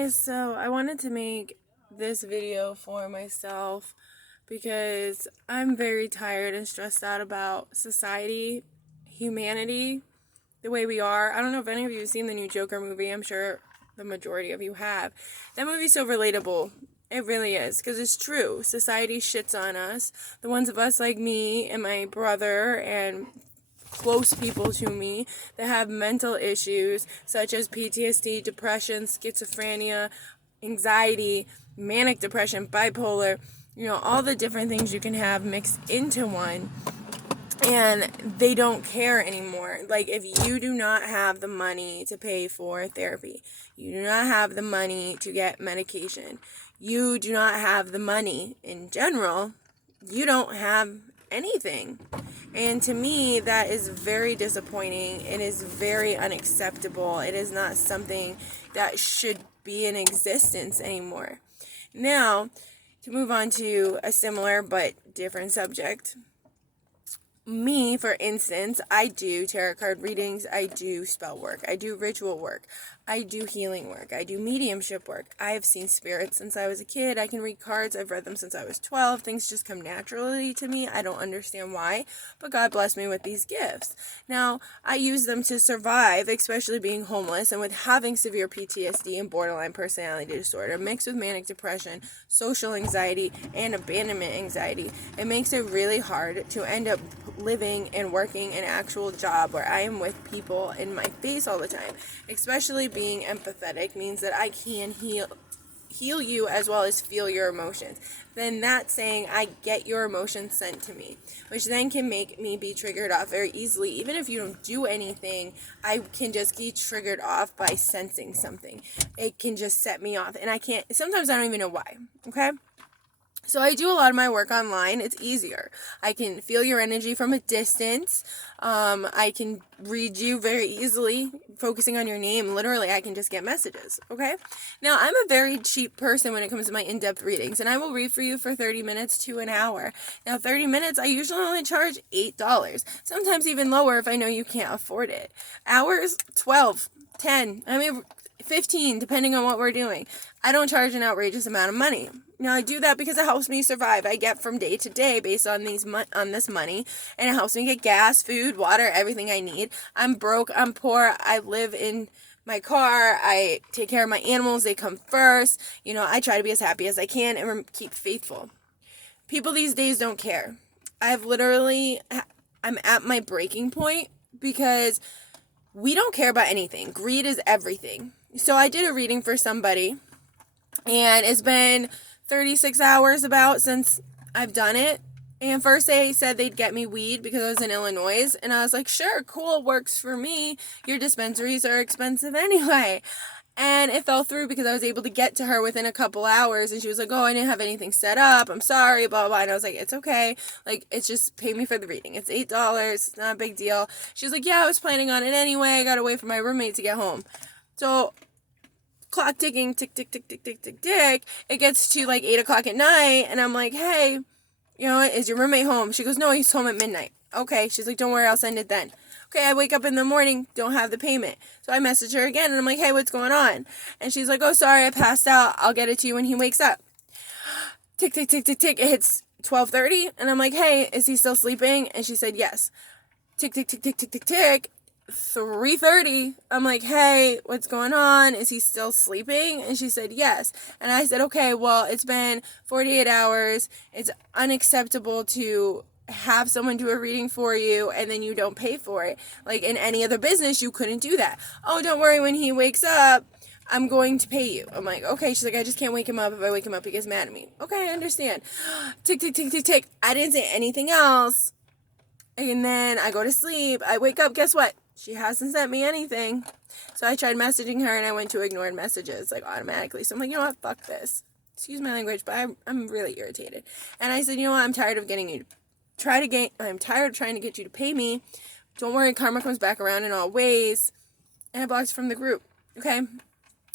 guys, so I wanted to make this video for myself because I'm very tired and stressed out about society, humanity, the way we are. I don't know if any of you have seen the new Joker movie. I'm sure the majority of you have. That movie's so relatable. It really is, because it's true. Society shits on us. The ones of us like me and my brother and close people to me that have mental issues such as PTSD, depression, schizophrenia, anxiety, manic depression, bipolar, all the different things you can have mixed into one. And they don't care anymore. Like, if you do not have the money to pay for therapy, you do not have the money to get medication, you do not have the money in general, you don't have anything. And to me, that is very disappointing. It is very unacceptable. It is not something that should be in existence anymore. Now, to move on to a similar but different subject. Me, for instance, I do tarot card readings, I do spell work, I do ritual work, I do healing work, I do mediumship work. I have seen spirits since I was a kid. I can read cards. I've read them since I was 12. Things just come naturally to me. I don't understand why, but God blessed me with these gifts. Now, I use them to survive, especially being homeless and with having severe PTSD and borderline personality disorder mixed with manic depression, social anxiety, and abandonment anxiety. It makes it really hard to end up living and working an actual job where I am with people in my face all the time. Especially being empathetic means that I can heal you as well as feel your emotions. Then that's saying I get your emotions sent to me, which then can make me be triggered off very easily. Even if you don't do anything, I can just get triggered off by sensing something. It can just set me off, and sometimes I don't even know why, okay? So I do a lot of my work online. It's easier. I can feel your energy from a distance. I can read you very easily, focusing on your name. Literally, I can just get messages, okay? Now, I'm a very cheap person when it comes to my in-depth readings, and I will read for you for 30 minutes to an hour. Now, 30 minutes, I usually only charge $8. Sometimes even lower if I know you can't afford it. Hours, 12, 10, 15, depending on what we're doing. I don't charge an outrageous amount of money. Now, I do that because it helps me survive. I get from day to day based on this money, and it helps me get gas, food, water, everything I need. I'm broke, I'm poor, I live in my car, I take care of my animals, they come first. I try to be as happy as I can and keep faithful. People these days don't care. I'm at my breaking point because we don't care about anything. Greed is everything. So I did a reading for somebody, and it's been 36 hours about since I've done it. And first they said they'd get me weed because I was in Illinois, and I was like, sure, cool, works for me. Your dispensaries are expensive anyway. And it fell through because I was able to get to her within a couple hours, and she was like, oh, I didn't have anything set up, I'm sorry, blah, blah. And I was like, it's okay, like, it's just pay me for the reading, it's $8, it's not a big deal. She was like, yeah, I was planning on it anyway, I gotta wait for my roommate to get home. So clock ticking, tick, tick, tick, tick, tick, tick, tick. It gets to like 8 o'clock at night, and I'm like, hey, is your roommate home? She goes, no, he's home at midnight. Okay. She's like, don't worry, I'll send it then. Okay, I wake up in the morning, don't have the payment. So I message her again, and I'm like, hey, what's going on? And she's like, oh, sorry, I passed out. I'll get it to you when he wakes up. Tick, tick, tick, tick, tick. It hits 12:30, and I'm like, hey, is he still sleeping? And she said, yes. Tick, tick, tick, tick, tick, tick, tick. 3:30, I'm like, hey, what's going on? Is he still sleeping? And she said, yes. And I said, okay, well, it's been 48 hours. It's unacceptable to have someone do a reading for you and then you don't pay for it. Like, in any other business, you couldn't do that. Oh, don't worry, when he wakes up, I'm going to pay you. I'm like, okay. She's like, I just can't wake him up. If I wake him up, he gets mad at me. Okay, I understand. Tick, tick, tick, tick, tick. I didn't say anything else. And then I go to sleep. I wake up. Guess what? She hasn't sent me anything. So I tried messaging her, and I went to ignored messages, like, automatically. So I'm like, you know what? Fuck this. Excuse my language, but I'm really irritated. And I said, you know what? I'm tired of getting you I'm tired of trying to get you to pay me. Don't worry, karma comes back around in all ways. And I blocked from the group. Okay?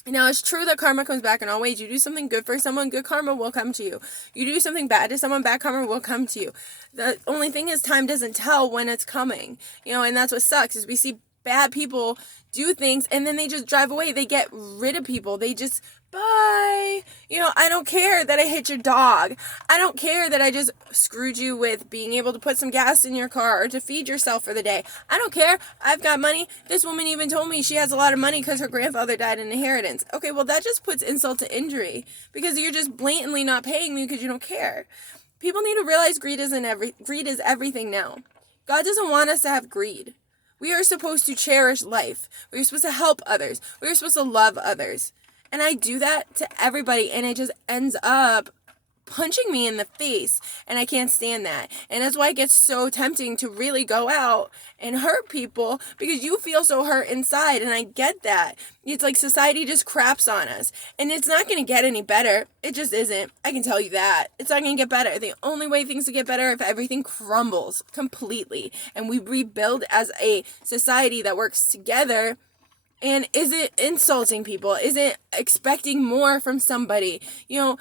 Now, it's true that karma comes back in all ways. You do something good for someone, good karma will come to you. You do something bad to someone, bad karma will come to you. The only thing is time doesn't tell when it's coming. And that's what sucks, is we see bad people do things and then they just drive away. They get rid of people. They just, bye. You know, I don't care that I hit your dog. I don't care that I just screwed you with being able to put some gas in your car or to feed yourself for the day. I don't care. I've got money. This woman even told me she has a lot of money because her grandfather died in inheritance. Okay, well, that just puts insult to injury because you're just blatantly not paying me because you don't care. People need to realize greed is everything now. God doesn't want us to have greed. We are supposed to cherish life. We are supposed to help others. We are supposed to love others. And I do that to everybody, and it just ends up punching me in the face, and I can't stand that. And that's why it gets so tempting to really go out and hurt people, because you feel so hurt inside, and I get that. It's like society just craps on us, and it's not going to get any better. It just isn't. I can tell you that. It's not going to get better. The only way things will get better if everything crumbles completely, and we rebuild as a society that works together and isn't insulting people, isn't expecting more from somebody. You know,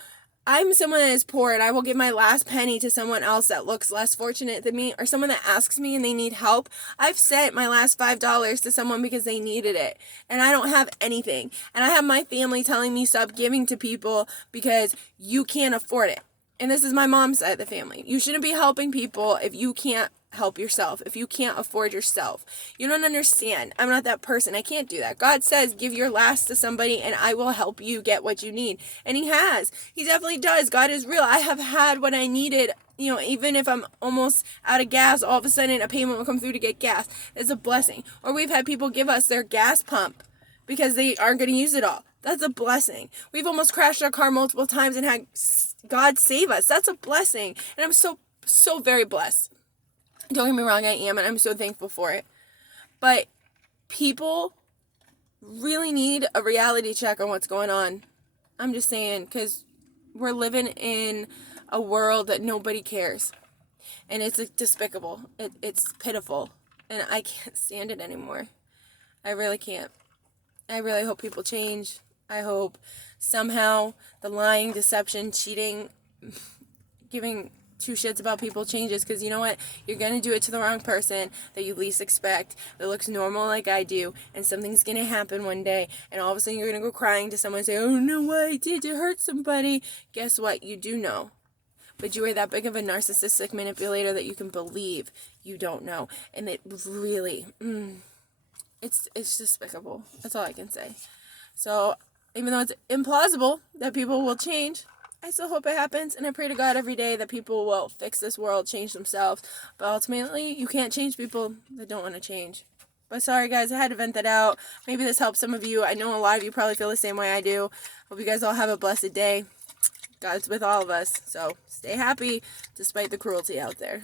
I'm someone that is poor, and I will give my last penny to someone else that looks less fortunate than me, or someone that asks me and they need help. I've sent my last $5 to someone because they needed it, and I don't have anything. And I have my family telling me stop giving to people because you can't afford it. And this is my mom's side of the family. You shouldn't be helping people if you can't help yourself, if you can't afford yourself. You don't understand. I'm not that person. I can't do that. God says give your last to somebody and I will help you get what you need. And he has. He definitely does. God is real. I have had what I needed. You know, even if I'm almost out of gas, all of a sudden a payment will come through to get gas. It's a blessing. Or we've had people give us their gas pump because they aren't going to use it all. That's a blessing. We've almost crashed our car multiple times and had God save us. That's a blessing. And I'm so very blessed. Don't get me wrong, I am, and I'm so thankful for it. But people really need a reality check on what's going on. I'm just saying, because we're living in a world that nobody cares. And it's despicable. It's pitiful. And I can't stand it anymore. I really can't. I really hope people change. I hope somehow the lying, deception, cheating, giving two shits about people changes, because you know what, you're gonna do it to the wrong person that you least expect, that looks normal like I do, and something's gonna happen one day, and all of a sudden you're gonna go crying to someone and say, oh no, what I did to hurt somebody. Guess what, you do know, but you are that big of a narcissistic manipulator that you can believe you don't know. And it really it's despicable. That's all I can say. So even though it's implausible that people will change, I still hope it happens, and I pray to God every day that people will fix this world, change themselves. But ultimately, you can't change people that don't want to change. But sorry, guys, I had to vent that out. Maybe this helps some of you. I know a lot of you probably feel the same way I do. Hope you guys all have a blessed day. God's with all of us, so stay happy despite the cruelty out there.